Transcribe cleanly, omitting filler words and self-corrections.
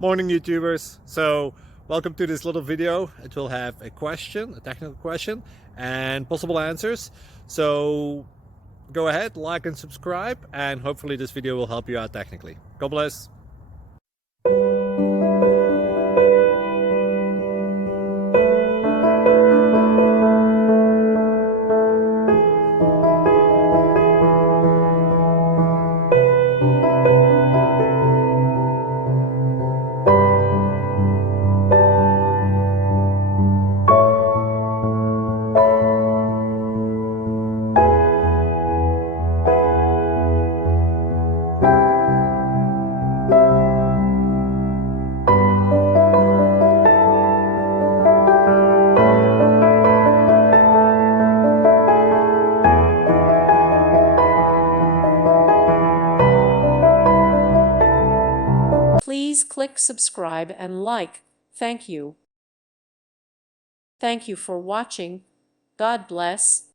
Morning YouTubers. So welcome to this little video. It will have a question, a technical question, and possible answers. So go ahead, like and subscribe, and hopefully this video will help you out technically. God bless. Please click subscribe and like. Thank you. Thank you for watching. God bless.